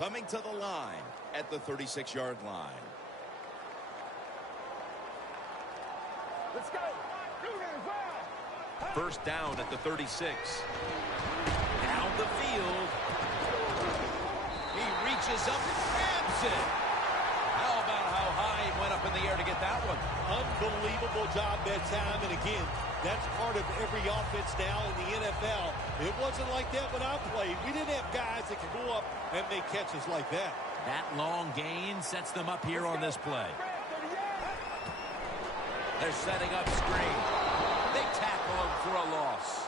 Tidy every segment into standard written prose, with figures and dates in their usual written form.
Coming to the line at the 36-yard line. Let's go. First down at the 36. Down the field. He reaches up and grabs it. How about how high he went up in the air to get that one? Unbelievable job that time. And again, that's part of every offense now in the NFL. It wasn't like that when I played. We didn't have guys that could go up and make catches like that. That long gain sets them up here on this play. They're setting up screen. They tackle him for a loss.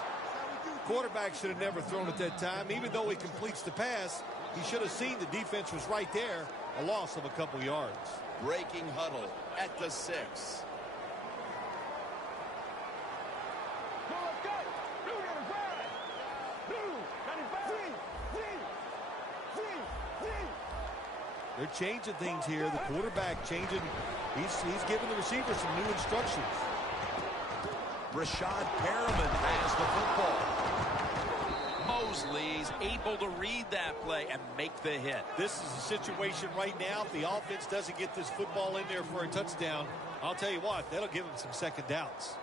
Quarterback should have never thrown it that time. Even though he completes the pass, he should have seen the defense was right there. A loss of a couple yards. Breaking huddle at the 6. They're changing things here. The quarterback changing. He's giving the receiver some new instructions. Rashad Perriman has the football. Mosley's able to read that play and make the hit. This is a situation right now. If the offense doesn't get this football in there for a touchdown, I'll tell you what, that'll give them some second downs.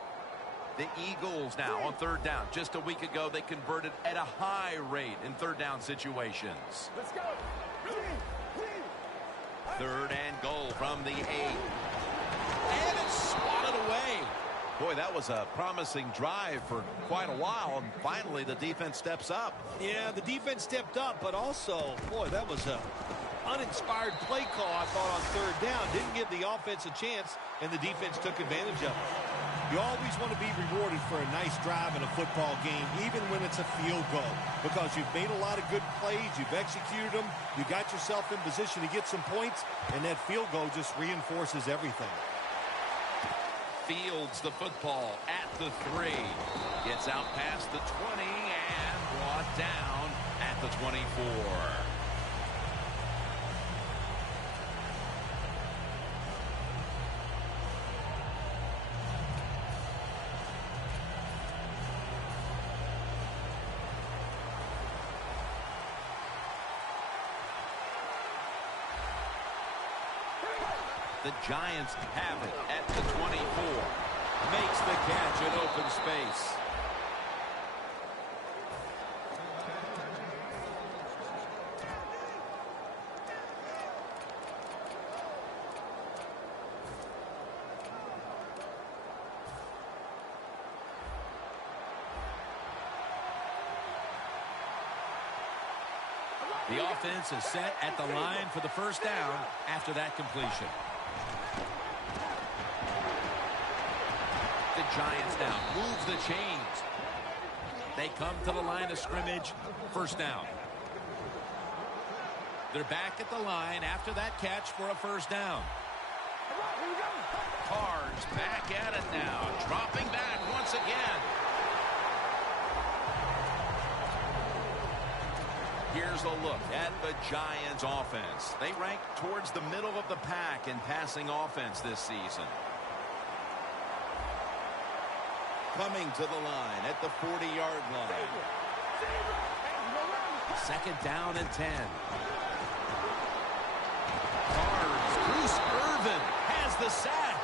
The Eagles now on third down. Just a week ago, they converted at a high rate in third down situations. Let's go. Third and goal from the 8. And it's swatted away. Boy, that was a promising drive for quite a while, and finally the defense steps up. Yeah, the defense stepped up, but also, boy, that was a uninspired play call, I thought, on third down. Didn't give the offense a chance, and the defense took advantage of it. You always want to be rewarded for a nice drive in a football game, even when it's a field goal, because you've made a lot of good plays, you've executed them, you got yourself in position to get some points, and that field goal just reinforces everything. Fields the football at the 3. Gets out past the 20 and brought down at the 24. The Giants have it at the 24. Makes the catch in open space. The offense is set at the line for the first down after that completion. The Giants now move the chains. They come to the line of scrimmage. First down. They're back at the line after that catch for a first down. Carr's back at it now. Dropping back once again. Here's a look at the Giants offense. They rank towards the middle of the pack in passing offense this season. Coming to the line at the 40-yard line. Second down and 10. Carr's Bruce Irvin has the sack.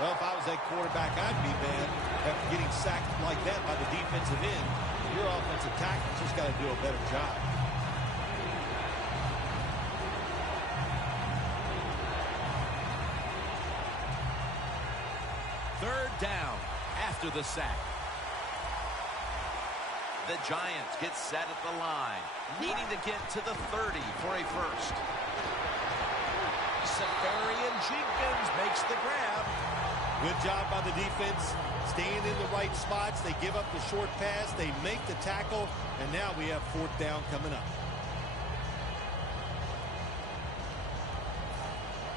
Well, if I was that quarterback, I'd be mad after getting sacked like that by the defensive end. Your offensive tackle's just got to do a better job. Third down after the sack. The Giants get set at the line, needing to get to the 30 for a first. Safarian Jenkins makes the grab. Good job by the defense, staying in the right spots. They give up the short pass, they make the tackle, and now we have fourth down coming up.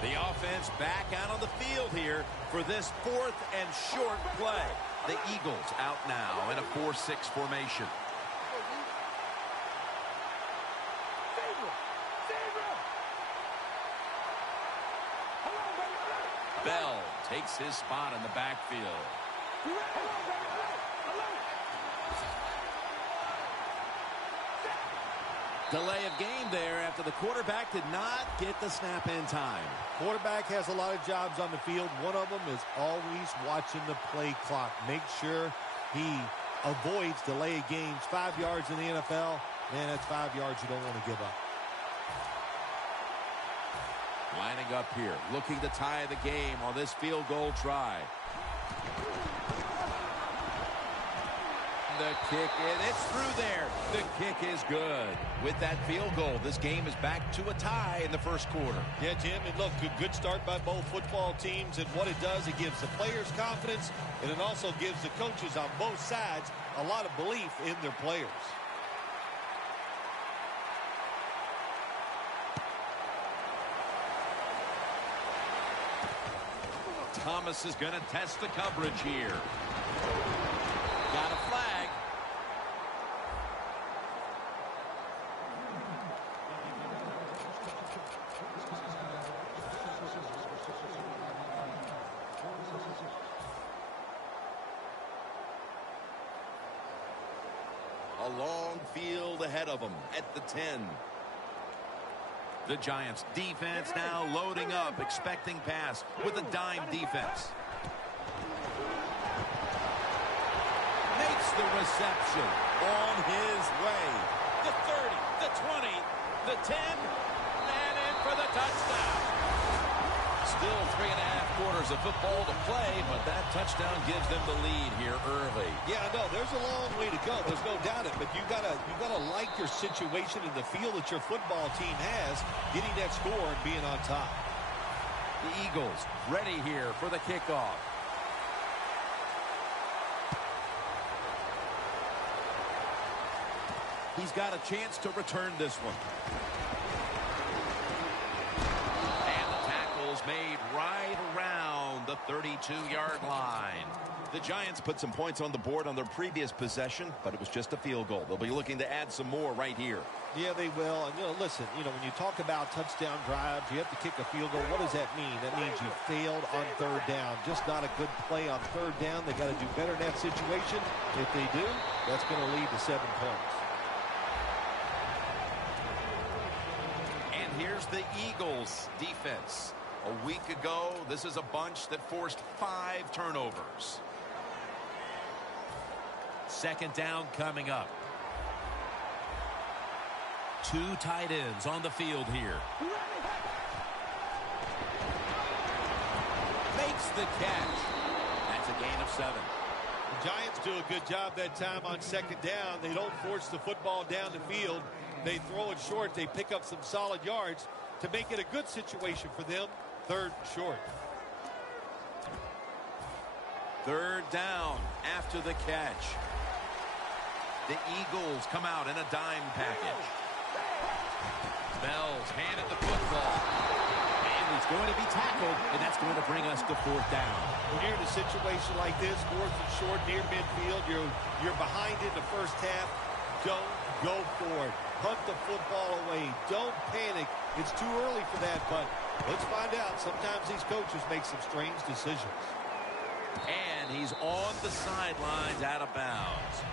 The offense back out on the field here for this fourth and short play. The Eagles out now in a 4-6 formation. Bell takes his spot in the backfield. Delay of game there after the quarterback did not get the snap in time. Quarterback has a lot of jobs on the field. One of them is always watching the play clock. Make sure he avoids delay of games. 5 yards in the NFL, man, that's 5 yards you don't want to give up. Lining up here, looking to tie the game on this field goal try. The kick, it's through there. The kick is good. With that field goal, this game is back to a tie in the first quarter. Yeah, Jim, and look, good start by both football teams, and what it does, it gives the players confidence, and it also gives the coaches on both sides a lot of belief in their players. Thomas is going to test the coverage here. Got a flag. A long field ahead of them at the 10. The Giants defense now loading up, expecting pass with a dime defense. Makes the reception on his way. The 30, the 20, the 10, and in for the touchdown. Still 3.5 quarters of football to play, but that touchdown gives them the lead here early. Yeah, no, there's a long way to go. There's no doubt it, but you gotta like your situation and the feel that your football team has, getting that score and being on top. The Eagles ready here for the kickoff. He's got a chance to return this one. Made right around the 32-yard line. The Giants put some points on the board on their previous possession, but it was just a field goal. They'll be looking to add some more right here. Yeah, they will. And, listen, when you talk about touchdown drives, you have to kick a field goal. What does that mean? That means you failed on third down. Just not a good play on third down. They got to do better in that situation. If they do, that's going to lead to 7 points. And here's the Eagles defense. A week ago, this is a bunch that forced 5 turnovers. Second down coming up. 2 tight ends on the field here. Makes the catch. That's a gain of 7. The Giants do a good job that time on second down. They don't force the football down the field. They throw it short. They pick up some solid yards to make it a good situation for them. Third and short. Third down after the catch. The Eagles come out in a dime package. Bell's handed the football. And he's going to be tackled, and that's going to bring us to 4th down. When you're in a situation like this, 4th and short near midfield, you're behind in the first half. Don't go for it. Punt the football away. Don't panic. It's too early for that, but let's find out. Sometimes these coaches make some strange decisions. And he's on the sidelines out of bounds.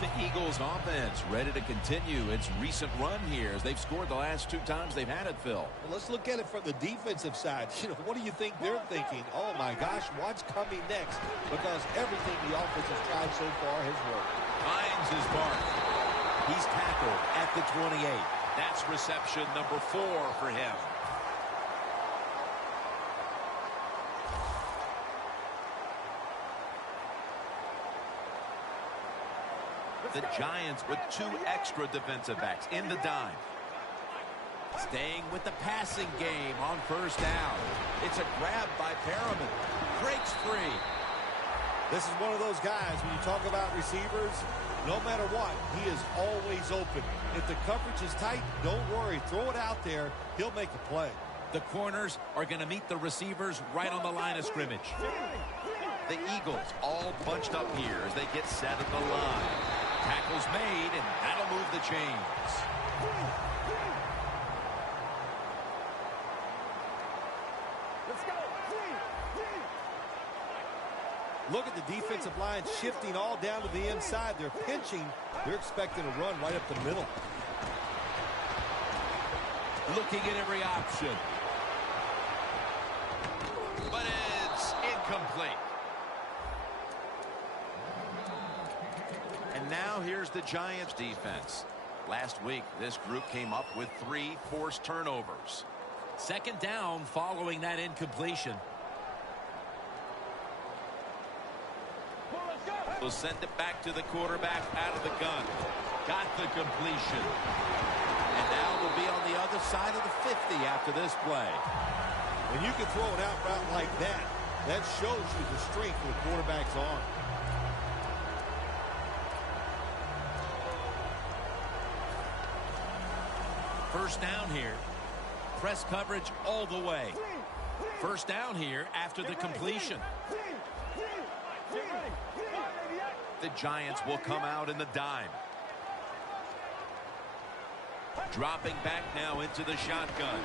The Eagles offense ready to continue its recent run here as they've scored the last 2 times they've had it, Phil. Well, let's look at it from the defensive side. What do you think they're thinking? Oh, my gosh, what's coming next? Because everything the offense has tried so far has worked. Finds his mark. He's tackled at the 28. That's reception number 4 for him. The Giants with 2 extra defensive backs in the dime. Staying with the passing game on first down. It's a grab by Perriman. Breaks free. This is one of those guys, when you talk about receivers, no matter what, he is always open. If the coverage is tight, don't worry. Throw it out there. He'll make a play. The corners are going to meet the receivers right on the line of scrimmage. The Eagles all bunched up here as they get set at the line. Tackle's made, and that'll move the chains. Let's go. Look at the defensive line shifting all down to the inside. They're pinching. They're expecting a run right up the middle. looking at every option. But it's incomplete. And now here's the Giants defense. Last week, this group came up with 3 forced turnovers. Second down following that incompletion. Will send it back to the quarterback out of the gun. Got the completion. And now we'll be on the other side of the 50 after this play. When you can throw an out route like that, that shows you the strength of the quarterback's arm. First down here. Press coverage all the way. First down here after the completion. The Giants will come out in the dime. Dropping back now into the shotgun.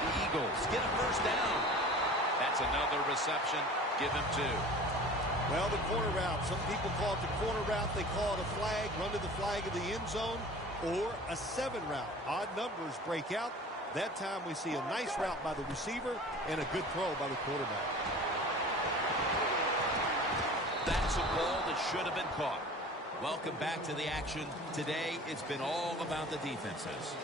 The Eagles get a first down. That's another reception. Give him 2. Well, the corner route. Some people call it the corner route. They call it a flag, run to the flag of the end zone, or a 7 route. Odd numbers break out. That time we see a nice route by the receiver and a good throw by the quarterback. That's a ball that should have been caught. Welcome back to the action. Today, it's been all about the defenses.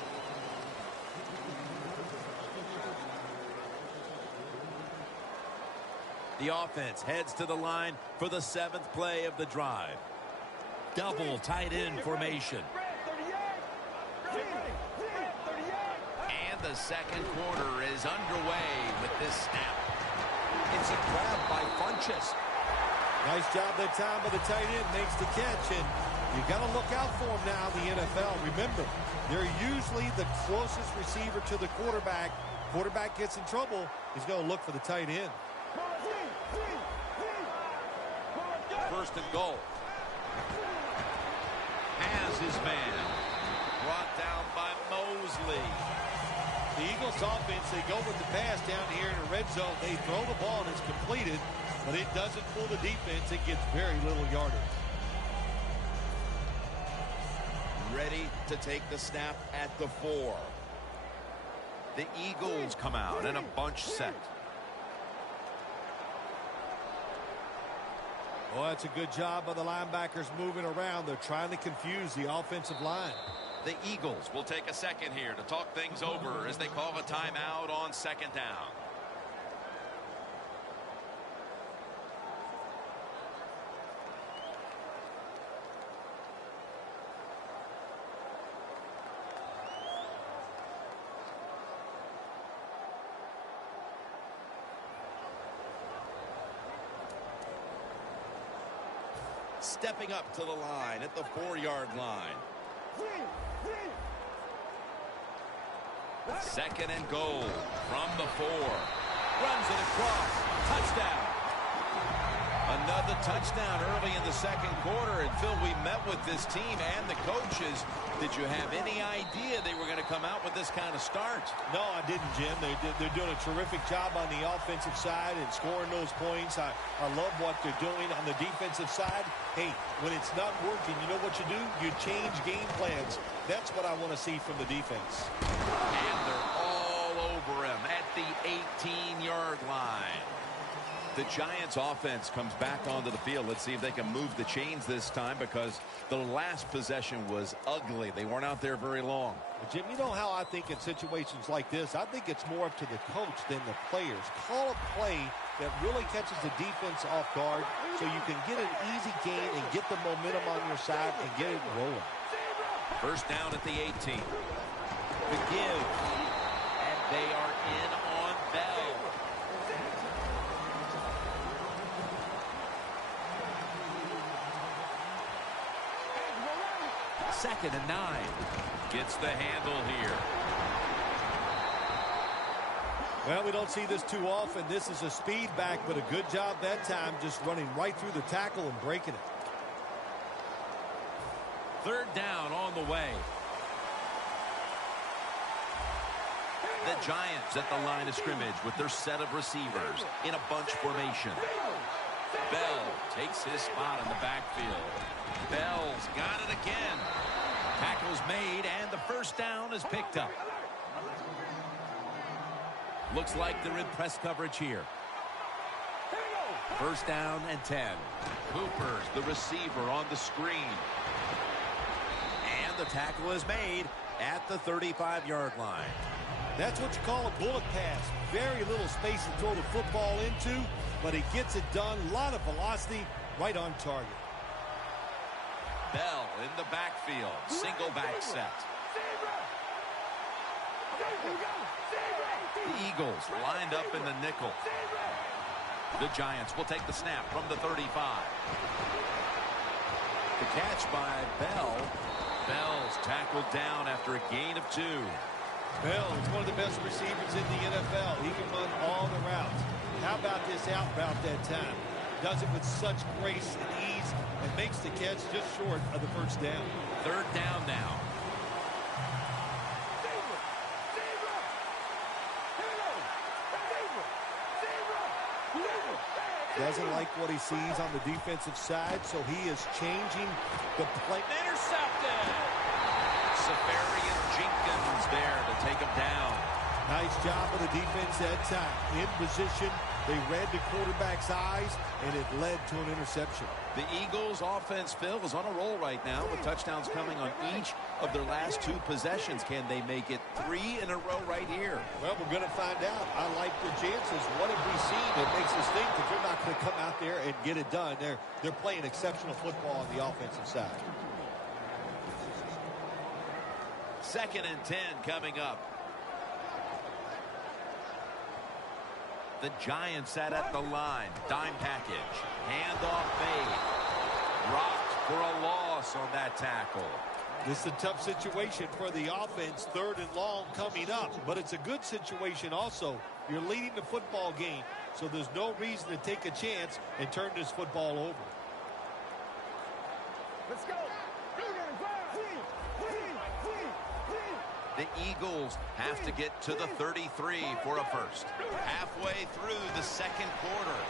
The offense heads to the line for the 7th play of the drive. Double tight end formation. And the second quarter is underway with this snap. It's a grab by Funchess. Nice job that time by the tight end. Makes the catch, and you got to look out for him now in the NFL. Remember, they're usually the closest receiver to the quarterback. Quarterback gets in trouble, he's going to look for the tight end. First and goal. Has his man. Brought down by Mosley. The Eagles offense, they go with the pass down here in the red zone. They throw the ball and it's completed, but it doesn't fool the defense. It gets very little yardage. Ready to take the snap at the 4. The Eagles come out in a bunch set. Well, that's a good job by the linebackers moving around. They're trying to confuse the offensive line. The Eagles will take a second here to talk things over as they call a timeout on second down. Stepping up to the line at the 4-yard line. Second and goal from the 4. Runs it across. Touchdown. Another touchdown early in the second quarter. And Phil, we met with this team and the coaches. Did you have any idea they were going to come out with this kind of start? No, I didn't, Jim. They're doing a terrific job on the offensive side and scoring those points. I love what they're doing on the defensive side. Hey, when it's not working, you know what you do? You change game plans. That's what I want to see from the defense. And they're all over him at the 18-yard line. The Giants offense comes back onto the field. Let's see if they can move the chains this time, because the last possession was ugly. They weren't out there very long. Jim, you know how I think in situations like this, I think it's more up to the coach than the players. Call a play that really catches the defense off guard so you can get an easy gain and get the momentum on your side and get it rolling. First down at the 18. The give. And they are in on Bell. Second and 9. Gets the handle here. Well, we don't see this too often. This is a speed back, but a good job that time just running right through the tackle and breaking it. Third down on the way. The Giants at the line of scrimmage with their set of receivers in a bunch formation. Bell takes his spot in the backfield. Bell's got it again. Tackle's made, and the first down is picked up. Looks like they're in press coverage here. First down and 10. Cooper's the receiver on the screen. And the tackle is made at the 35-yard line. That's what you call a bullet pass. Very little space to throw the football into, but he gets it done. A lot of velocity, right on target. Bell in the backfield. Single back set. The Eagles lined up in the nickel. The Giants will take the snap from the 35. The catch by Bell. Bell's tackled down after a gain of 2. Bell is one of the best receivers in the NFL. He can run all the routes. How about this out route that time? Does it with such grace and ease and makes the catch just short of the first down. Third down now. Doesn't like what he sees on the defensive side, so he is changing the play. Intercepted! Safarian Jenkins there to take him down. Nice job of the defense that time. In position, they read the quarterback's eyes, and it led to an interception. The Eagles' offense, Phil, is on a roll right now with touchdowns coming on each of their last 2 possessions. Can they make it 3 in a row right here? Well, we're going to find out. I like their chances. What have we seen that makes us think that they're not going to come out there and get it done? They're playing exceptional football on the offensive side. 2nd and 10 coming up. The Giants sat at the line. Dime package. Handoff made. Rocked for a loss on that tackle. This is a tough situation for the offense. 3rd and long coming up. But it's a good situation also. You're leading the football game, so there's no reason to take a chance and turn this football over. Let's go. The Eagles have to get to the 33 for a first. Halfway through the 2nd quarter.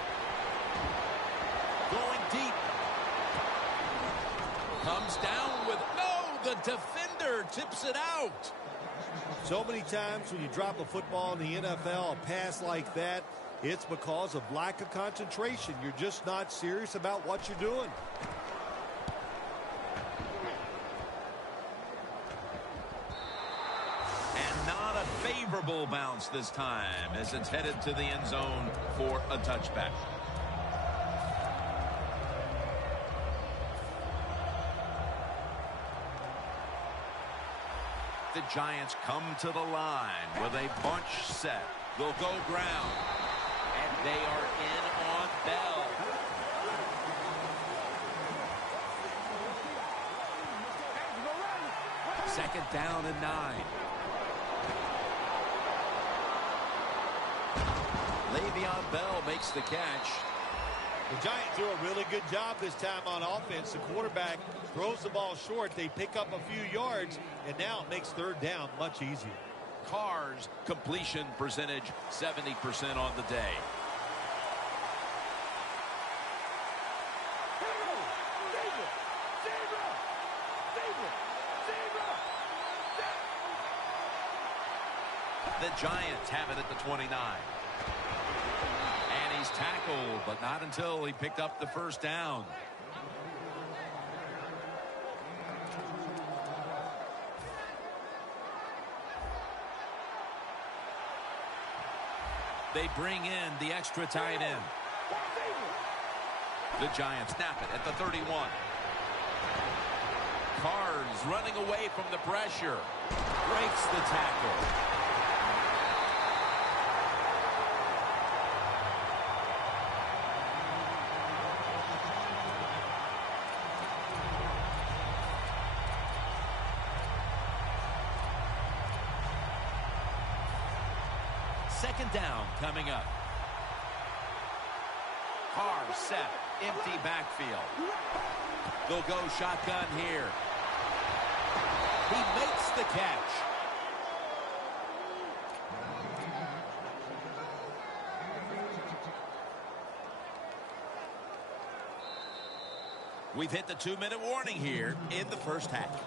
Going deep. Comes down with, no, the defender tips it out. So many times when you drop a football in the NFL, a pass like that, it's because of lack of concentration. You're just not serious about what you're doing. Favorable bounce this time as it's headed to the end zone for a touchback. The Giants come to the line with a bunch set. They'll go ground. And they are in on Bell. Second down and 9. Le'Veon Bell makes the catch. The Giants do a really good job this time on offense. The quarterback throws the ball short. They pick up a few yards, and now it makes 3rd down much easier. Carr's completion percentage 70% on the day. The Giants have it at the 29. And he's tackled, but not until he picked up the first down. They bring in the extra tight end. The Giants snap it at the 31. Carr's running away from the pressure. Breaks the tackle. Second down coming up. Carr set. Empty backfield. They'll go shotgun here. He makes the catch. We've hit the 2-minute warning here in the first half.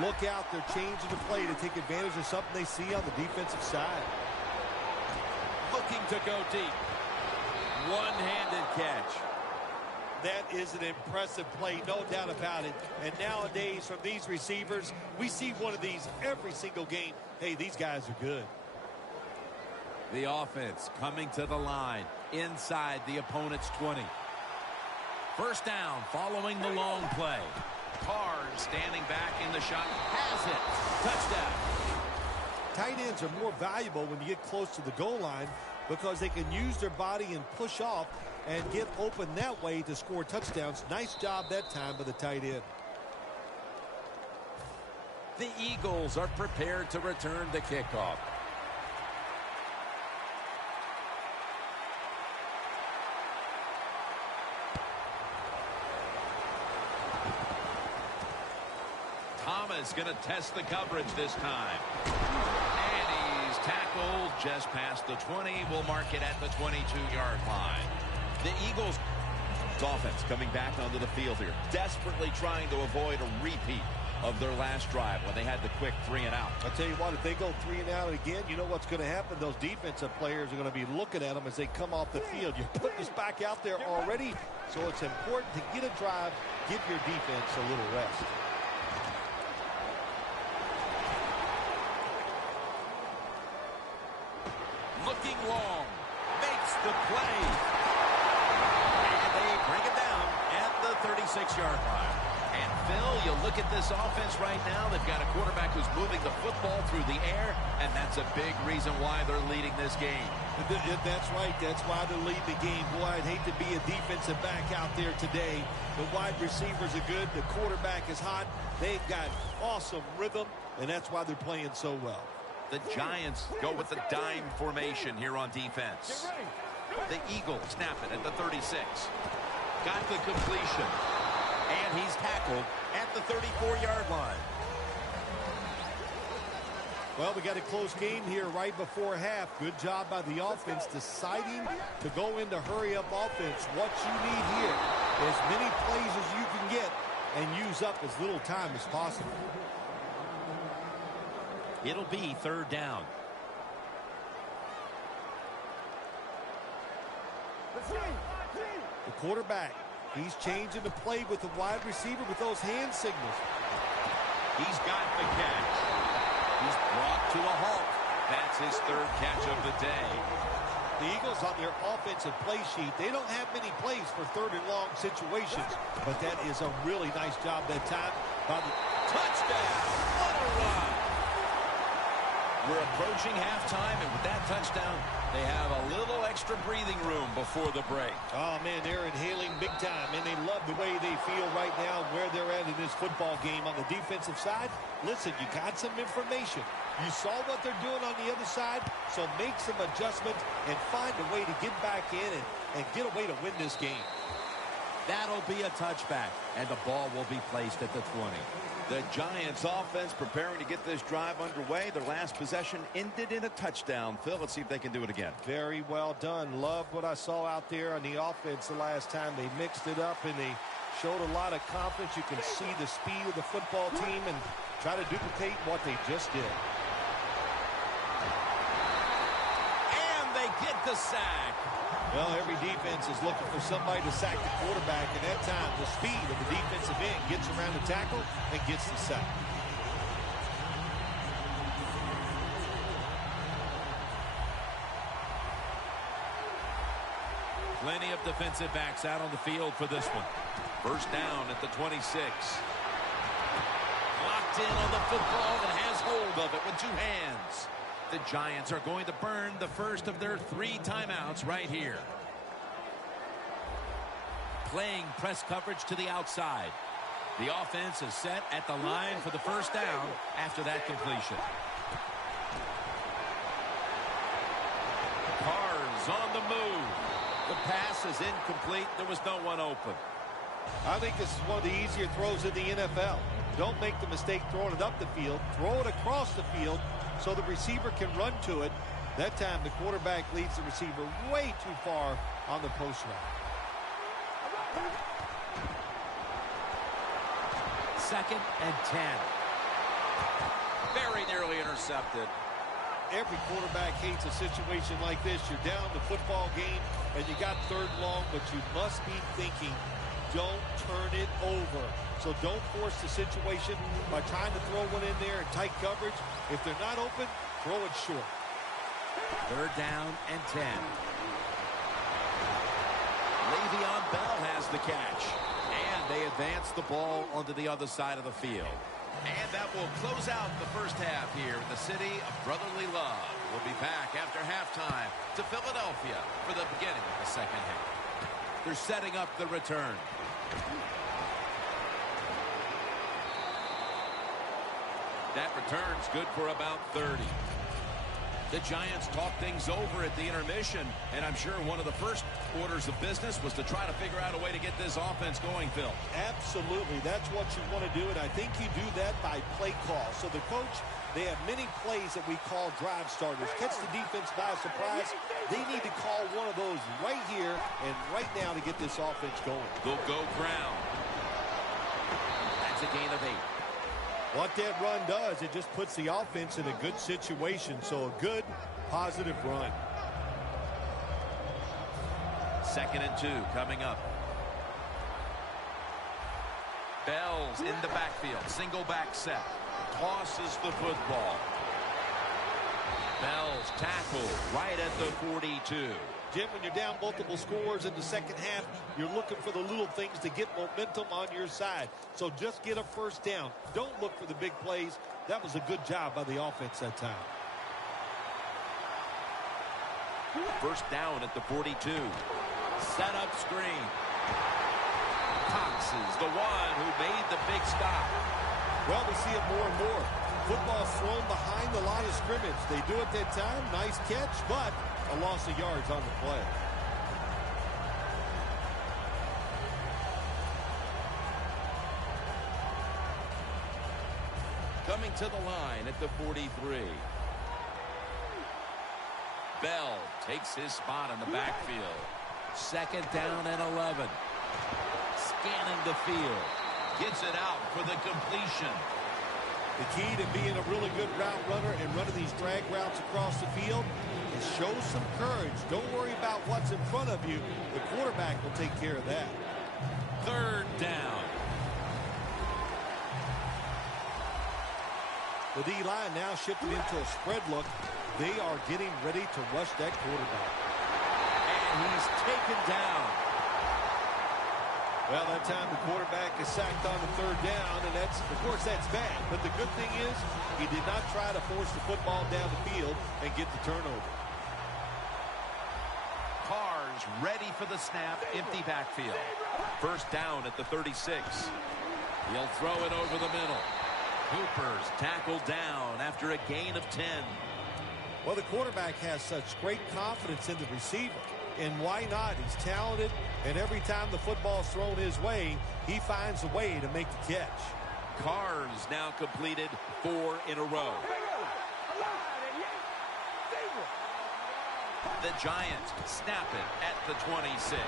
Look out, they're changing the play to take advantage of something they see on the defensive side. Looking to go deep. One-handed catch. That is an impressive play, no doubt about it. And nowadays, from these receivers, we see one of these every single game. Hey, these guys are good. The offense coming to the line inside the opponent's 20. First down following the long play. Carr standing back in the shot. Has it. Touchdown. Tight ends are more valuable when you get close to the goal line because they can use their body and push off and get open that way to score touchdowns. Nice job that time by the tight end. The Eagles are prepared to return the kickoff. Thomas going to test the coverage this time. And he's tackled just past the 20. We'll mark it at the 22-yard line. The Eagles offense coming back onto the field here, desperately trying to avoid a repeat of their last drive when they had the quick 3-and-out. I'll tell you what, if they go 3-and-out again, you know what's going to happen. Those defensive players are going to be looking at them as they come off the field. You're putting us back out there already, so it's important to get a drive, give your defense a little rest. Looking long, makes the play. And they bring it down at the 36-yard line. And Phil, you look at this offense right now, they've got a quarterback who's moving the football through the air, and that's a big reason why they're leading this game. That's right. That's why they're leading the game. Boy, I'd hate to be a defensive back out there today. The wide receivers are good. The quarterback is hot. They've got awesome rhythm, and that's why they're playing so well. The Giants go with the dime formation here on defense. The Eagles snap it at the 36. Got the completion. And he's tackled at the 34-yard line. Well, we got a close game here right before half. Good job by the offense deciding to go into hurry-up offense. What you need here, as many plays as you can get and use up as little time as possible. It'll be third down. The quarterback, he's changing the play with the wide receiver with those hand signals. He's got the catch. He's brought to a halt. That's his third catch of the day. The Eagles on their offensive play sheet, they don't have many plays for third and long situations, but that is a really nice job that time by the touchdown. What a run. We're approaching halftime, and with that touchdown, they have a little extra breathing room before the break. Oh, man, they're inhaling big time, and they love the way they feel right now where they're at in this football game. On the defensive side, listen, you got some information. You saw what they're doing on the other side, so make some adjustments and find a way to get back in and get a way to win this game. That'll be a touchback, and the ball will be placed at the 20. The Giants offense preparing to get this drive underway. Their last possession ended in a touchdown. Phil, let's see if they can do it again. Very well done. Loved what I saw out there on the offense the last time. They mixed it up and they showed a lot of confidence. You can see the speed of the football team and try to duplicate what they just did. And they get the sack. Well, every defense is looking for somebody to sack the quarterback, and that time the speed of the defensive end gets around the tackle and gets the sack. Plenty of defensive backs out on the field for this one. First down at the 26. Locked in on the football and has hold of it with two hands. The Giants are going to burn the first of their 3 timeouts right here. Playing press coverage to the outside. The offense is set at the line for the first down after that completion. Carr's on the move. The pass is incomplete. There was no one open. I think this is one of the easier throws in the NFL. Don't make the mistake throwing it up the field. Throw it across the field so the receiver can run to it. That time the quarterback leads the receiver way too far on the post route. 2nd and 10. Very nearly intercepted. Every quarterback hates a situation like this. You're down the football game, and you got third long, but you must be thinking, don't turn it over. So don't force the situation by trying to throw one in there in tight coverage. If they're not open, throw it short. Third down and 10. Le'Veon Bell has the catch. And they advance the ball onto the other side of the field. And that will close out the first half here in the city of brotherly love. We'll be back after halftime to Philadelphia for the beginning of the second half. They're setting up the return. That return's good for about 30. The Giants talk things over at the intermission, and I'm sure one of the first orders of business was to try to figure out a way to get this offense going, Phil. Absolutely. That's what you want to do, and I think you do that by play call. So the coach, they have many plays that we call drive starters. Catch the defense by surprise. They need to call one of those right here and right now to get this offense going. They'll go ground. That's a gain of 8. What that run does, it just puts the offense in a good situation. So a good, positive run. 2nd and 2 coming up. Bell's in the backfield. Single back set. Tosses the football. Bell's tackled right at the 42. Jim, when you're down multiple scores in the second half, you're looking for the little things to get momentum on your side. So just get a first down. Don't look for the big plays. That was a good job by the offense that time. First down at the 42. Set up screen. Cox is the one who made the big stop. Well, we see it more and more. Football thrown behind the line of scrimmage. They do it that time. Nice catch, but a loss of yards on the play. Coming to the line at the 43. Bell takes his spot in the backfield. 2nd down and 11. Scanning the field. Gets it out for the completion. The key to being a really good route runner and running these drag routes across the field is show some courage. Don't worry about what's in front of you. The quarterback will take care of that. 3rd down. The D-line now shifting into a spread look. They are getting ready to rush that quarterback. And he's taken down. Well, that time the quarterback is sacked on the 3rd down, and that's, of course, that's bad. But the good thing is he did not try to force the football down the field and get the turnover. Carr's ready for the snap. Empty backfield. First down at the 36. He'll throw it over the middle. Hooper's tackled down after a gain of 10. Well, the quarterback has such great confidence in the receiver. And why not? He's talented, and every time the football's thrown his way, he finds a way to make the catch. Carr's now completed 4 in a row. The Giants snap it at the 26.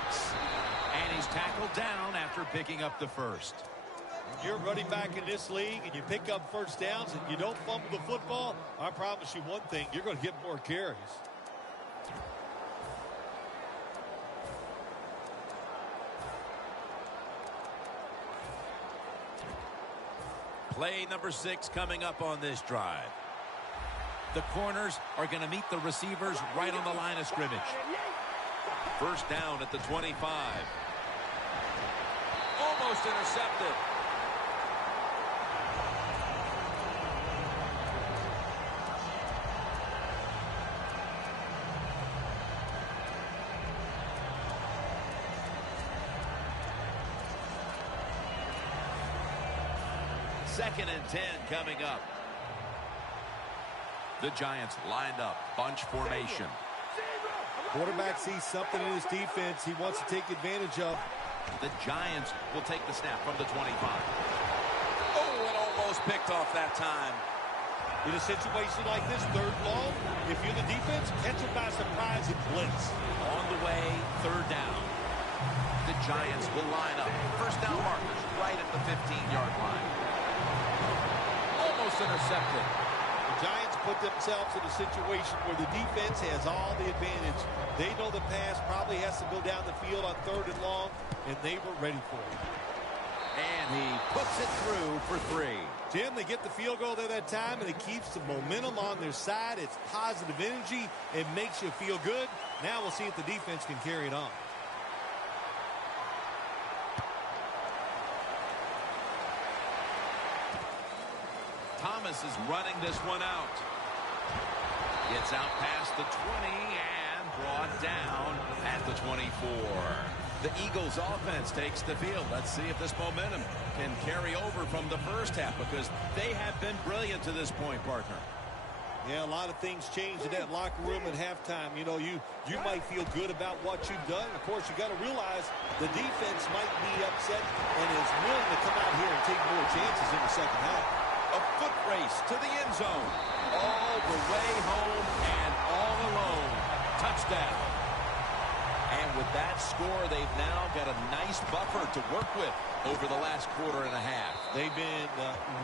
And he's tackled down after picking up the first. You're running back in this league, and you pick up first downs, and you don't fumble the football, I promise you one thing, you're going to get more carries. Play number 6 coming up on this drive. The corners are going to meet the receivers right on the line of scrimmage. First down at the 25. Almost intercepted. Second and 10 coming up. The Giants lined up, bunch formation. Quarterback sees something in his defense he wants to take advantage of. The Giants will take the snap from the 25. Oh, it almost picked off that time. In a situation like this, 3rd long, if you're the defense, catch it by surprise and blitz. On the way, 3rd down. The Giants will line up. First down markers right at the 15-yard line. Almost pass intercepted. The Giants put themselves in a situation where the defense has all the advantage. They know the pass probably has to go down the field on 3rd and long, and they were ready for it. And he puts it through for 3. Jim, they get the field goal there that time, and it keeps the momentum on their side. It's positive energy. It makes you feel good. Now we'll see if the defense can carry it on. Thomas is running this one out. Gets out past the 20 and brought down at the 24. The Eagles offense takes the field. Let's see if this momentum can carry over from the first half, because they have been brilliant to this point, partner. Yeah, a lot of things changed in that locker room at halftime. You know, you might feel good about what you've done. Of course, you got to realize the defense might be upset and is willing to come out here and take more chances in the second half. A foot race to the end zone. All the way home and all alone. Touchdown. And with that score, they've now got a nice buffer to work with over the last quarter and a half. They've been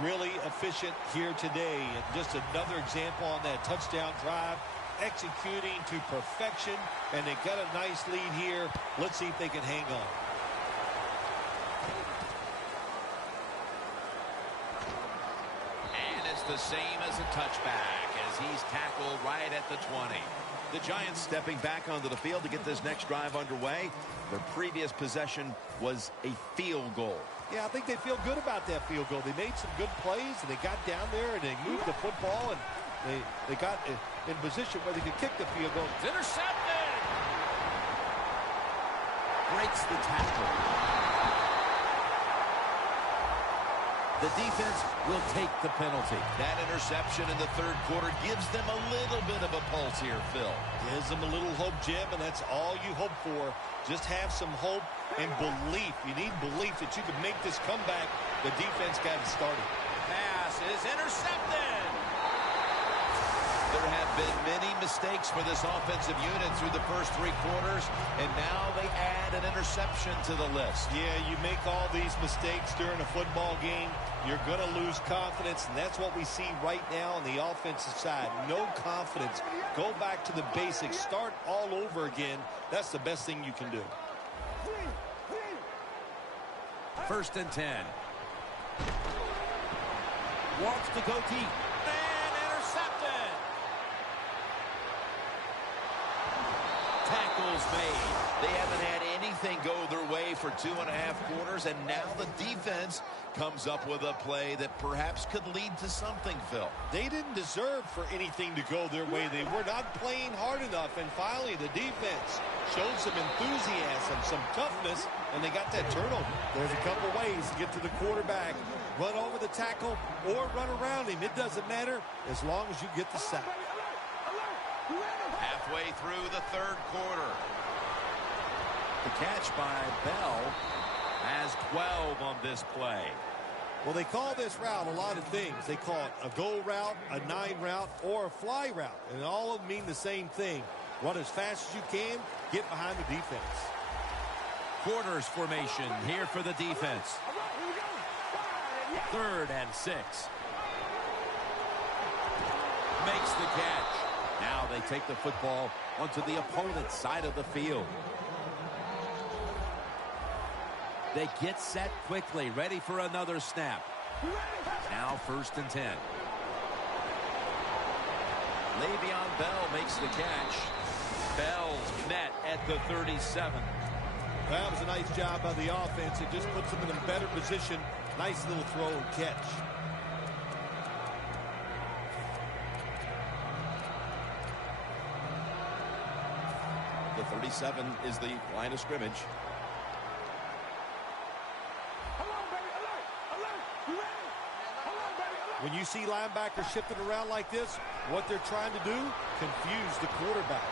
really efficient here today. And just another example on that touchdown drive, executing to perfection. And they got a nice lead here. Let's see if they can hang on. And it's the same as a touchback as he's tackled right at the 20. The Giants stepping back onto the field to get this next drive underway. Their previous possession was a field goal. Yeah, I think they feel good about that field goal. They made some good plays, and they got down there, and they moved the football, and they got in position where they could kick the field goal. It's intercepted. Breaks the tackle. The defense will take the penalty. That interception in the 3rd quarter gives them a little bit of a pulse here, Phil. Gives them a little hope, Jim, and that's all you hope for. Just have some hope and belief. You need belief that you can make this comeback. The defense got it started. Pass is intercepted. There have been many mistakes for this offensive unit through the first 3 quarters, and now they add an interception to the list. Yeah, you make all these mistakes during a football game, you're going to lose confidence, and that's what we see right now on the offensive side. No confidence. Go back to the basics. Start all over again. That's the best thing you can do. 1st and 10. Wants to go deep. And intercepted. Tackles made. They haven't had anything go their way for 2.5 quarters, and now the defense comes up with a play that perhaps could lead to something, Phil. They didn't deserve for anything to go their way. They were not playing hard enough, and finally the defense showed some enthusiasm, some toughness, and they got that turnover. There's a couple ways to get to the quarterback. Run over the tackle or run around him. It doesn't matter as long as you get the sack. Halfway through the 3rd quarter. The catch by Bell has 12 on this play. Well, they call this route a lot of things. They call it a go route, a 9 route, or a fly route. And all of them mean the same thing. Run as fast as you can, get behind the defense. Quarters formation here for the defense. 3rd and 6. Makes the catch. Now they take the football onto the opponent's side of the field. They get set quickly, ready for another snap. Now 1st and 10. Le'Veon Bell makes the catch. Bell's met at the 37. That was a nice job by the offense. It just puts them in a better position. Nice little throw and catch. The 37 is the line of scrimmage. When you see linebackers shifting around like this, what they're trying to do, confuse the quarterback.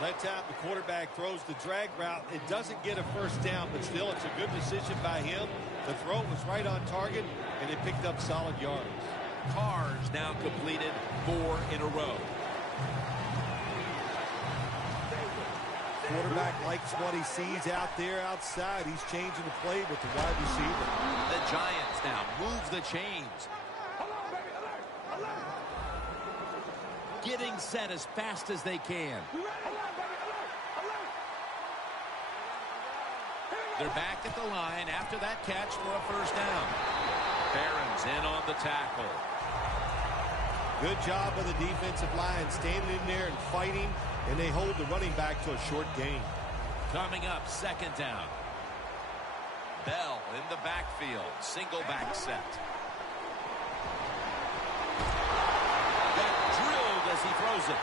That time the quarterback throws the drag route. It doesn't get a first down, but still it's a good decision by him. The throw was right on target, and it picked up solid yards. Carr's now completed 4 in a row. Quarterback likes what he sees out there outside. He's changing the play with the wide receiver. The Giants now move the chains. Getting set as fast as they can. They're back at the line after that catch for a first down. Barron's in on the tackle. Good job of the defensive line standing in there and fighting, and they hold the running back to a short gain. Coming up, second down. Bell in the backfield. Single back set. Got drilled as he throws it.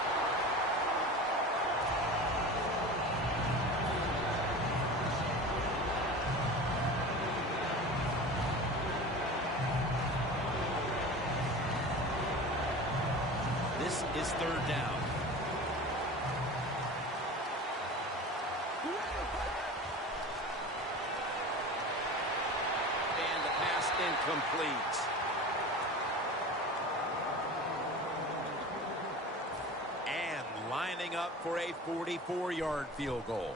This is third down. And the pass incomplete. And lining up for a 44-yard field goal.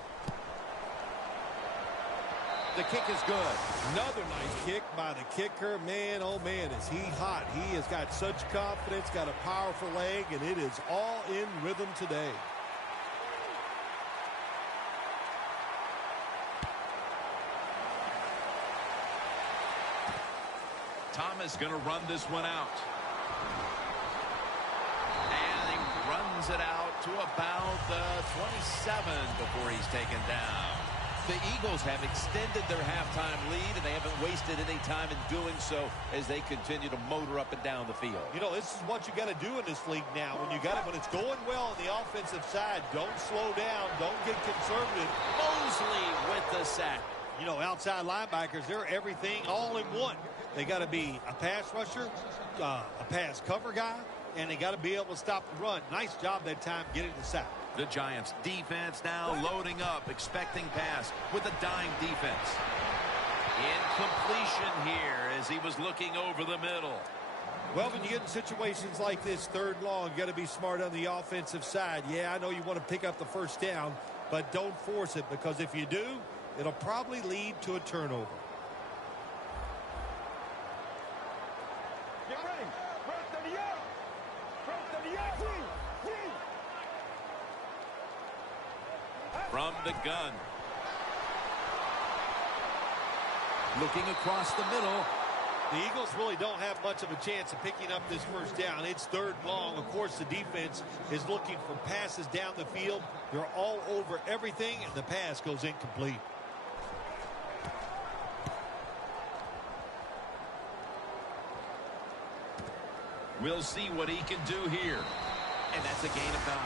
The kick is good. Another nice kick by the kicker. Man, oh man, is he hot. He has got such confidence, got a powerful leg, and it is all in rhythm today. Thomas going to run this one out. And he runs it out to about the 27 before he's taken down. The Eagles have extended their halftime lead, and they haven't wasted any time in doing so as they continue to motor up and down the field. You know, this is what you got to do in this league now. When it's going well on the offensive side, don't slow down, don't get conservative. Mosley with the sack. You know, outside linebackers, they're everything all in one. They got to be a pass rusher, a pass cover guy, and they got to be able to stop the run. Nice job that time getting the sack. The Giants defense now loading up, expecting pass with a dime defense. Incompletion here as he was looking over the middle. Well, when you get in situations like this, third long, you got to be smart on the offensive side. Yeah, I know you want to pick up the first down, but don't force it, because if you do, it'll probably lead to a turnover. Get ready. Run 30 yards. Run 30 yards. From the gun. Looking across the middle. The Eagles really don't have much of a chance of picking up this first down. It's third long. Of course, the defense is looking for passes down the field. They're all over everything, and the pass goes incomplete. We'll see what he can do here. And that's a gain of 9.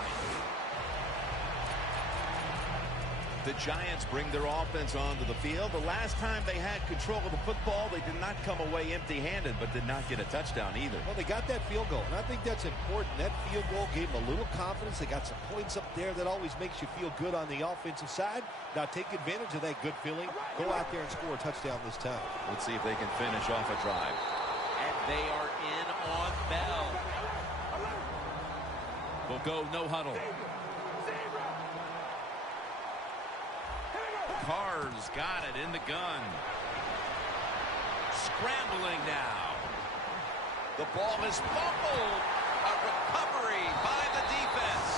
The Giants bring their offense onto the field. The last time they had control of the football, they did not come away empty-handed, but did not get a touchdown either. Well, they got that field goal, and I think that's important. That field goal gave them a little confidence. They got some points up there that always makes you feel good on the offensive side. Now take advantage of that good feeling. Go out there and score a touchdown this time. Let's see if they can finish off a drive. And they are in on Bell. We'll go no huddle. Carr's got it in the gun. Scrambling now. The ball is fumbled. A recovery by the defense.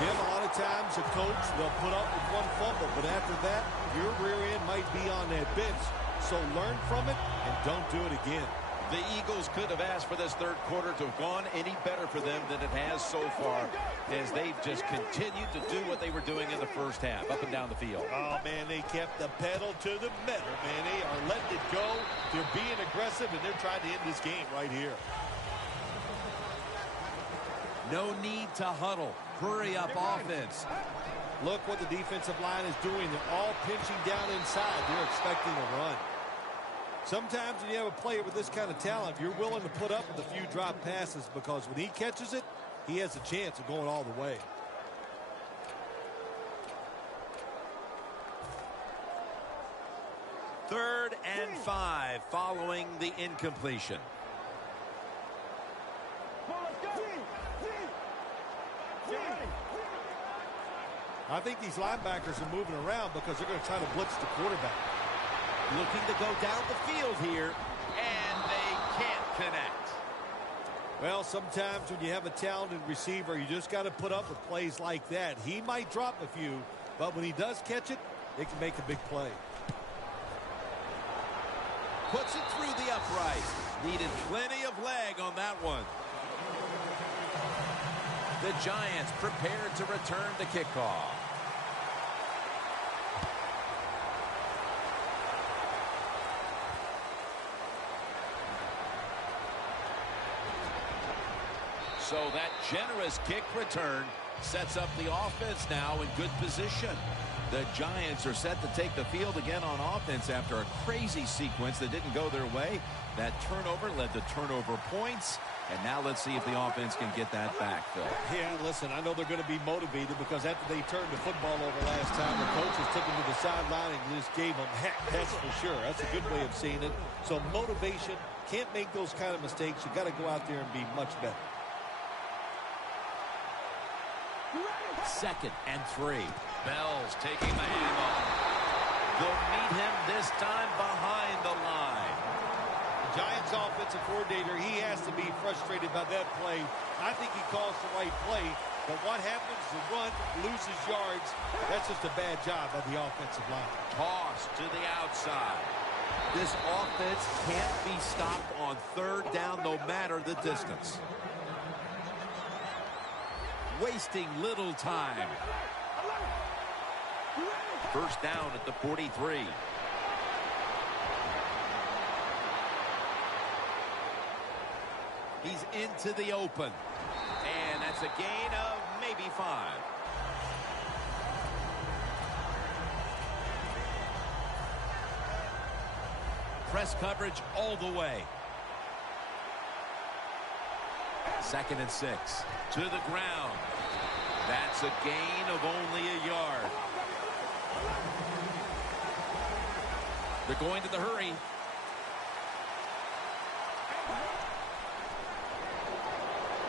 Jim, a lot of times a coach will put up with one fumble, but after that, your rear end might be on that bench. So learn from it and don't do it again. The Eagles could have asked for this third quarter to have gone any better for them than it has so far, as they've just continued to do what they were doing in the first half, up and down the field. Oh, man, they kept the pedal to the metal, man. They are letting it go. They're being aggressive, and they're trying to end this game right here. No need to huddle. Hurry up offense. Look what the defensive line is doing. They're all pinching down inside. They're expecting a run. Sometimes when you have a player with this kind of talent, you're willing to put up with a few drop passes, because when he catches it, he has a chance of going all the way. Third and 5 following the incompletion. I think these linebackers are moving around because they're going to try to blitz the quarterback. Looking to go down the field here, and they can't connect. Well, sometimes when you have a talented receiver, you just got to put up with plays like that. He might drop a few, but when he does catch it, it can make a big play. Puts it through the upright. Needed plenty of leg on that one. The Giants prepared to return the kickoff. So that generous kick return sets up the offense now in good position. The Giants are set to take the field again on offense after a crazy sequence that didn't go their way. That turnover led to turnover points. And now let's see if the offense can get that back, Phil. Yeah, listen, I know they're going to be motivated because after they turned the football over last time, the coaches took them to the sideline and just gave them heck. That's for sure. That's a good way of seeing it. So motivation, can't make those kind of mistakes. You got to go out there and be much better. 2nd and 3. Bell's taking the handoff. They'll meet him this time behind the line. The Giants offensive coordinator, he has to be frustrated by that play. I think he calls the right play, but what happens? The run loses yards. That's just a bad job by the offensive line. Toss to the outside. This offense can't be stopped on 3rd down no matter the distance. Wasting little time. 1st down at the 43. He's into the open. And that's a gain of maybe 5. Press coverage all the way. 2nd and 6. To the ground. That's a gain of only a yard. They're going to the hurry.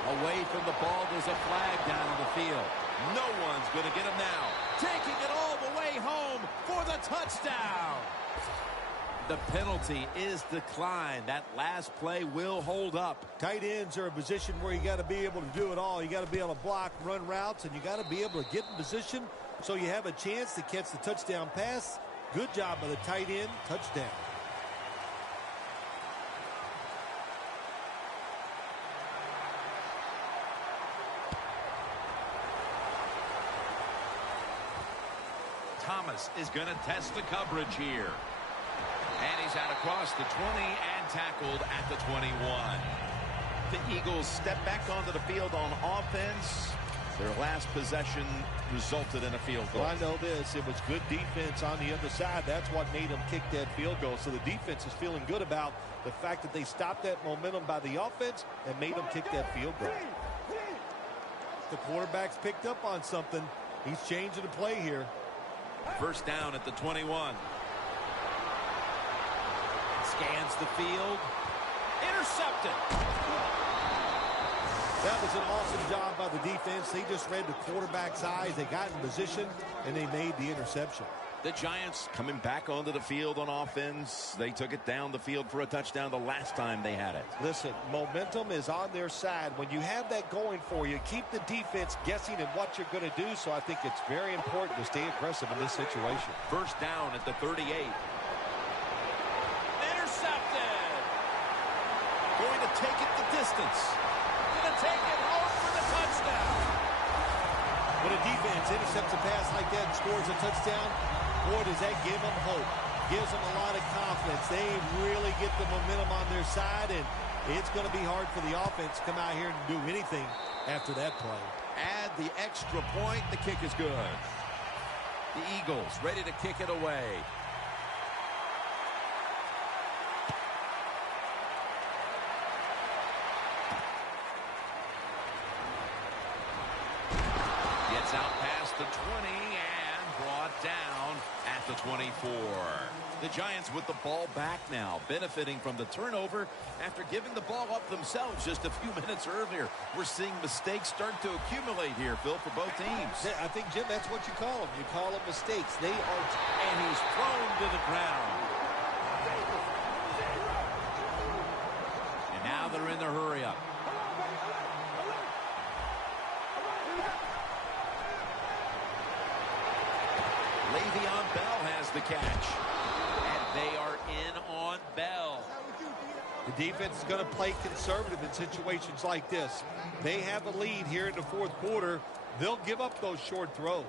Away from the ball, there's a flag down on the field. No one's going to get him now. Taking it all the way home for the touchdown. The penalty is declined. That last play will hold up. Tight ends are a position where you got to be able to do it all. You got to be able to block, run routes, and you got to be able to get in position so you have a chance to catch the touchdown pass. Good job by the tight end. Touchdown. Thomas is going to test the coverage here. And he's out across the 20 and tackled at the 21. The Eagles step back onto the field on offense. Their last possession resulted in a field goal. Well, I know this. It was good defense on the other side. That's what made them kick that field goal. So the defense is feeling good about the fact that they stopped that momentum by the offense and made them kick that field goal. The quarterback's picked up on something. He's changing the play here. 1st down at the 21. Scans the field. Intercepted. That was an awesome job by the defense. They just read the quarterback's eyes. They got in position, and they made the interception. The Giants coming back onto the field on offense. They took it down the field for a touchdown the last time they had it. Listen, momentum is on their side. When you have that going for you, keep the defense guessing at what you're going to do. So I think it's very important to stay aggressive in this situation. 1st down at the 38. Intercepted. Going to take it the distance. Going to take it home for the touchdown. When a defense intercepts a pass like that and scores a touchdown, boy, does that give them hope. Gives them a lot of confidence. They really get the momentum on their side, and it's going to be hard for the offense to come out here and do anything after that play. Add the extra point. The kick is good. The Eagles ready to kick it away. Gets out past the 20 and brought down at the 24. The Giants with the ball back now, benefiting from the turnover after giving the ball up themselves just a few minutes earlier. We're seeing mistakes start to accumulate here, Phil, for both teams. I think, Jim, that's what you call them. You call them mistakes. They are... And he's thrown to the ground. And now they're in the hurry-up. Le'Veon Bell has the catch. They are in on Bell. The defense is going to play conservative in situations like this. They have a lead here in the fourth quarter. They'll give up those short throws.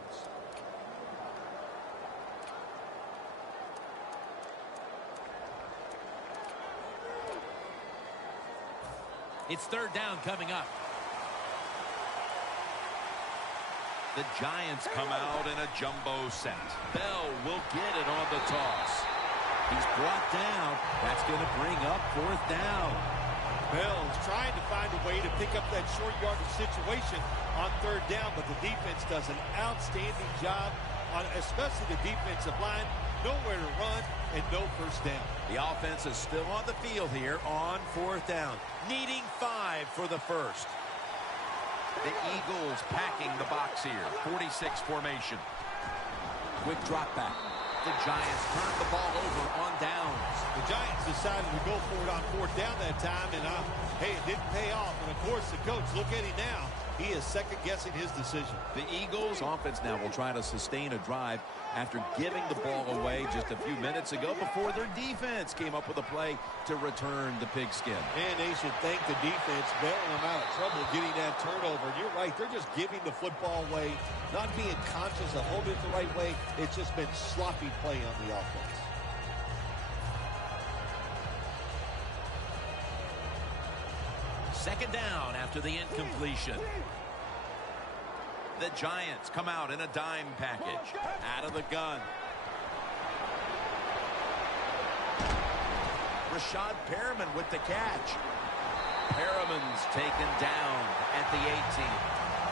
It's third down coming up. The Giants come out in a jumbo set. Bell will get it on the toss. He's brought down. That's going to bring up fourth down. Bell is trying to find a way to pick up that short yardage situation on third down, but the defense does an outstanding job, on especially the defensive line. Nowhere to run and no first down. The offense is still on the field here on fourth down, needing 5 for the first. The Eagles packing the box here. 46 formation. Quick drop back. The Giants turned the ball over on downs. The Giants decided to go for it on fourth down that time, and hey, it didn't pay off. And of course, the coach, look at him now. He is second-guessing his decision. The Eagles offense now will try to sustain a drive after giving the ball away just a few minutes ago before their defense came up with a play to return the pigskin. And they should thank the defense bailing them out of trouble getting that turnover. And you're right, they're just giving the football away, not being conscious of holding it the right way. It's just been sloppy play on the offense. Second down after the incompletion. The Giants come out in a dime package. Out of the gun. Rashad Perriman with the catch. Perriman's taken down at the 18.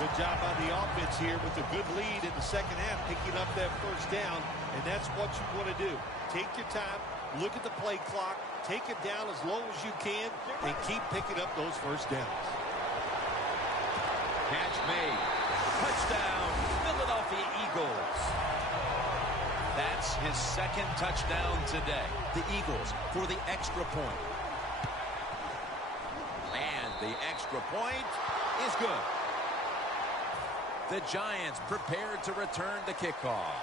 Good job by the offense here with a good lead in the second half, picking up that first down, and that's what you want to do. Take your time, look at the play clock, take it down as low as you can, and keep picking up those first downs. Catch made. Touchdown, Philadelphia Eagles. That's his second touchdown today. The Eagles for the extra point. And the extra point is good. The Giants prepared to return the kickoff.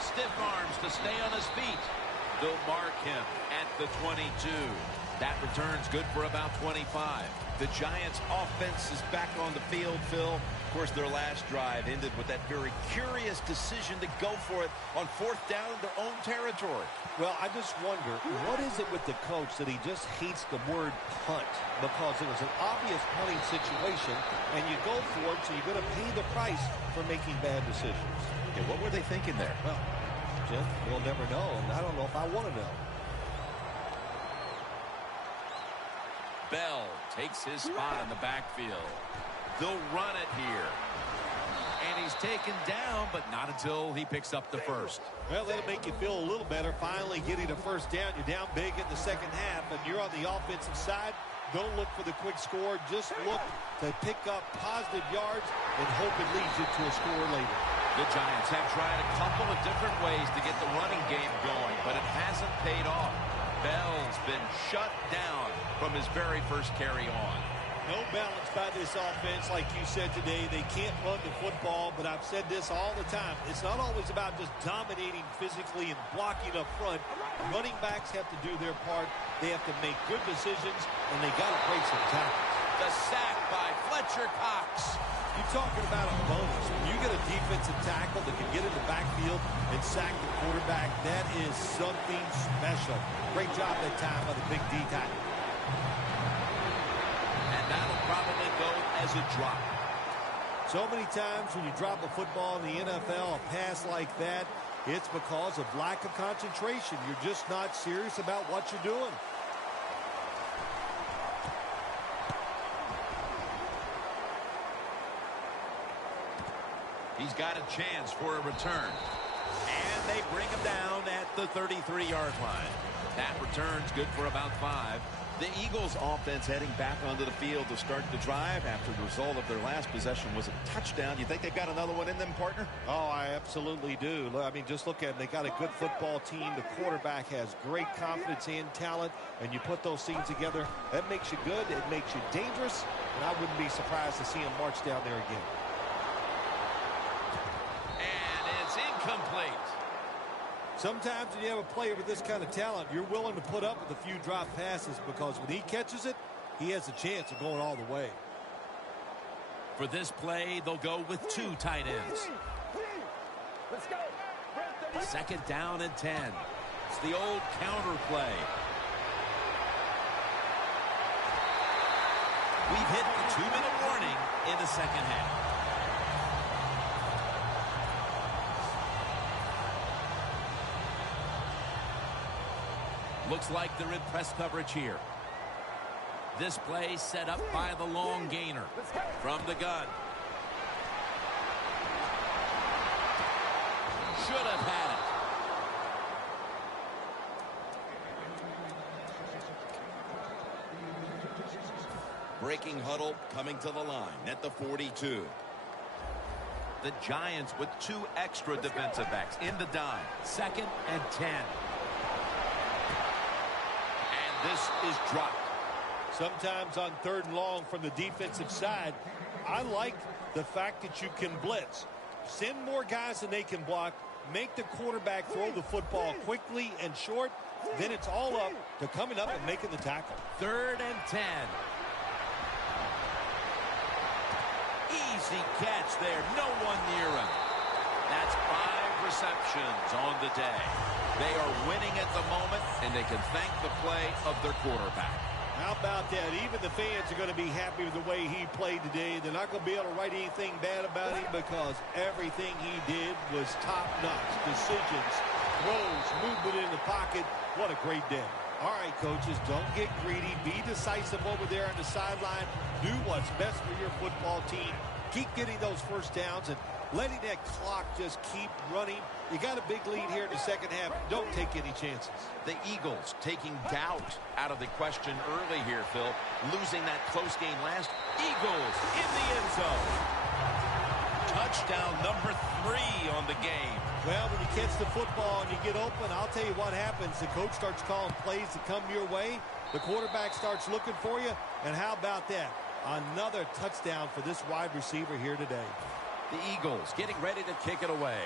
Stiff arms to stay on his feet. They'll mark him at the 22. That returns good for about 25. The Giants offense is back on the field, Phil. Of course, their last drive ended with that very curious decision to go for it on fourth down in their own territory. Well, I just wonder, what is it with the coach that he just hates the word punt? Because it was an obvious punting situation, and you go for it, so you're going to pay the price for making bad decisions. Okay, what were they thinking there? Well, Jim, we'll never know, and I don't know if I want to know. Bell takes his spot in the backfield. They'll run it here. And he's taken down, but not until he picks up the first. Well, that'll make you feel a little better. Finally getting a first down. You're down big in the second half, and you're on the offensive side. Don't look for the quick score. Just look to pick up positive yards and hope it leads you to a score later. The Giants have tried a couple of different ways to get the running game going, but it hasn't paid off. Bell's been shut down from his very first carry on. No balance by this offense, like you said today. They can't run the football, but I've said this all the time. It's not always about just dominating physically and blocking up front. Running backs have to do their part. They have to make good decisions, and they got to break some tackles. The sack by Fletcher Cox. You're talking about a bonus. When you get a defensive tackle that can get in the backfield and sack the quarterback, that is something special. Great job that time by the big D tackle. And that'll probably go as a drop. So many times when you drop a football in the NFL, a pass like that, it's because of lack of concentration. You're just not serious about what you're doing. He's got a chance for a return. And they bring him down at the 33-yard line. That return's good for about 5. The Eagles offense heading back onto the field to start the drive after the result of their last possession was a touchdown. You think they've got another one in them, partner? Oh, I absolutely do. I mean, just look at them. They got a good football team. The quarterback has great confidence and talent, and you put those things together, that makes you good. It makes you dangerous, and I wouldn't be surprised to see him march down there again. And it's incomplete. Sometimes when you have a player with this kind of talent, you're willing to put up with a few drop passes because when he catches it, he has a chance of going all the way. For this play, they'll go with 2 tight ends. Let's go. 2nd down and 10. It's the old counter play. We've hit the 2-minute warning in the second half. Looks like they're in press coverage here. This play set up by the long gainer from the gun. Should have had it. Breaking huddle coming to the line at the 42. The Giants with 2 extra defensive backs in the dime. 2nd and 10. This is dropped. Sometimes on 3rd and long from the defensive side, I like the fact that you can blitz. Send more guys than they can block. Make the quarterback throw the football quickly and short. Then it's all up to coming up and making the tackle. 3rd and 10. Easy catch there. No one near him. That's 5 receptions on the day. They are winning at the moment, and they can thank the play of their quarterback. How about that? Even the fans are going to be happy with the way he played today. They're not going to be able to write anything bad about him because everything he did was top-notch. Decisions, throws, movement in the pocket. What a great day. All right, coaches, don't get greedy. Be decisive over there on the sideline. Do what's best for your football team. Keep getting those first downs and letting that clock just keep running. You got a big lead here in the second half. Don't take any chances. The Eagles taking doubt out of the question early here, Phil. Losing that close game last. Eagles in the end zone. Touchdown number 3 on the game. Well, when you catch the football and you get open, I'll tell you what happens. The coach starts calling plays to come your way. The quarterback starts looking for you. And how about that? Another touchdown for this wide receiver here today. The Eagles getting ready to kick it away.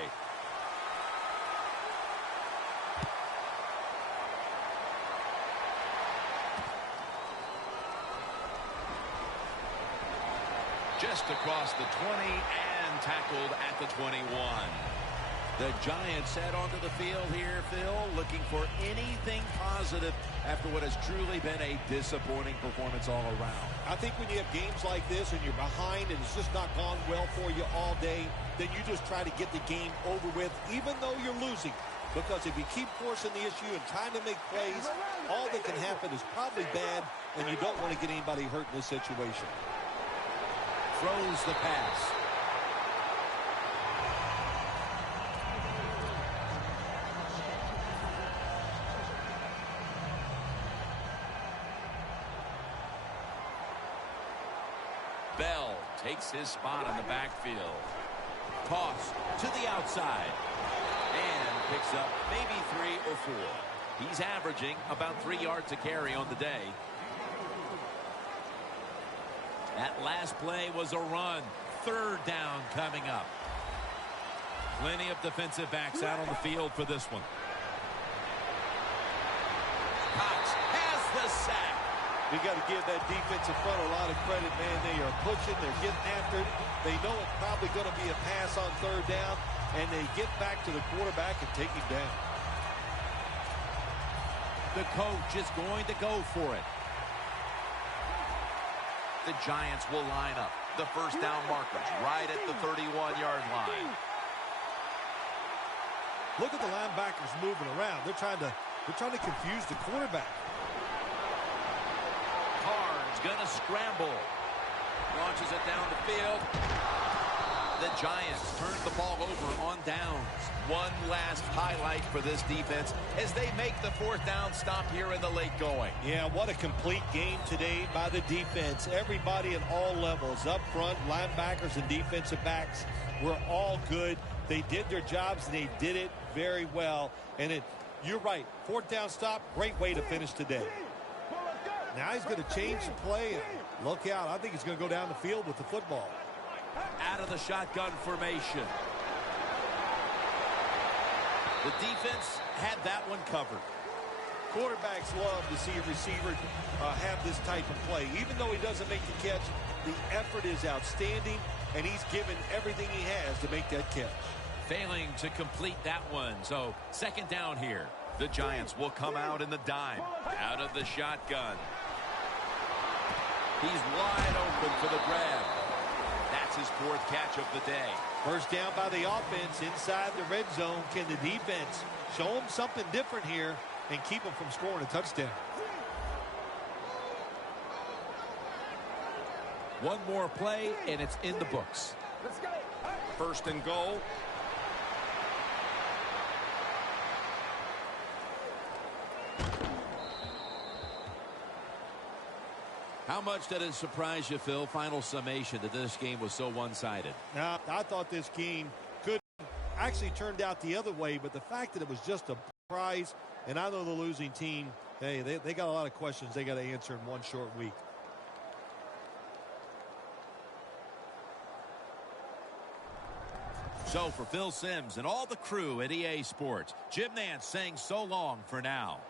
Just across the 20 and tackled at the 21. The Giants head onto the field here, Phil, looking for anything positive after what has truly been a disappointing performance all around. I think when you have games like this and you're behind and it's just not gone well for you all day, then you just try to get the game over with, even though you're losing. Because if you keep forcing the issue and trying to make plays, all that can happen is probably bad, and you don't want to get anybody hurt in this situation. Throws the pass. Bell takes his spot in the backfield. Toss to the outside. And picks up maybe 3 or 4. He's averaging about 3 yards a carry on the day. That last play was a run. 3rd down coming up. Plenty of defensive backs out on the field for this one. Cox has the sack. We got to give that defensive front a lot of credit, man. They are pushing. They're getting after it. They know it's probably going to be a pass on 3rd down, and they get back to the quarterback and take him down. The coach is going to go for it. The Giants will line up. The first down markers right at the 31-yard line. Look at the linebackers moving around. They're trying to confuse the quarterback. Carnes gonna scramble. Launches it down the field. the Giants turned the ball over on downs. One last highlight for this defense as they make the fourth down stop here in the late going. Yeah, what a complete game today by the defense. Everybody at all levels, up front, linebackers and defensive backs, were all good. They did their jobs, and they did it very well. And you're right, fourth down stop, great way to finish today. Now he's going to change the play, and look out. I think he's going to go down the field with the football. Out of the shotgun formation. The defense had that one covered. Quarterbacks love to see a receiver have this type of play. Even though he doesn't make the catch, the effort is outstanding, and he's given everything he has to make that catch. Failing to complete that one, so second down here. The Giants will come out in the dime. Out of the shotgun. He's wide open for the grab. That's his fourth catch of the day. First down by the offense inside the red zone. Can the defense show them something different here and keep them from scoring a touchdown? One more play, and it's in the books. Let's go. First and goal. How much did it surprise you, Phil, final summation, that this game was so one-sided? Now, I thought this game could actually turned out the other way, but the fact that it was just a surprise, and I know the losing team, hey, they got a lot of questions they got to answer in one short week. So for Phil Simms and all the crew at EA Sports, Jim Nantz saying so long for now.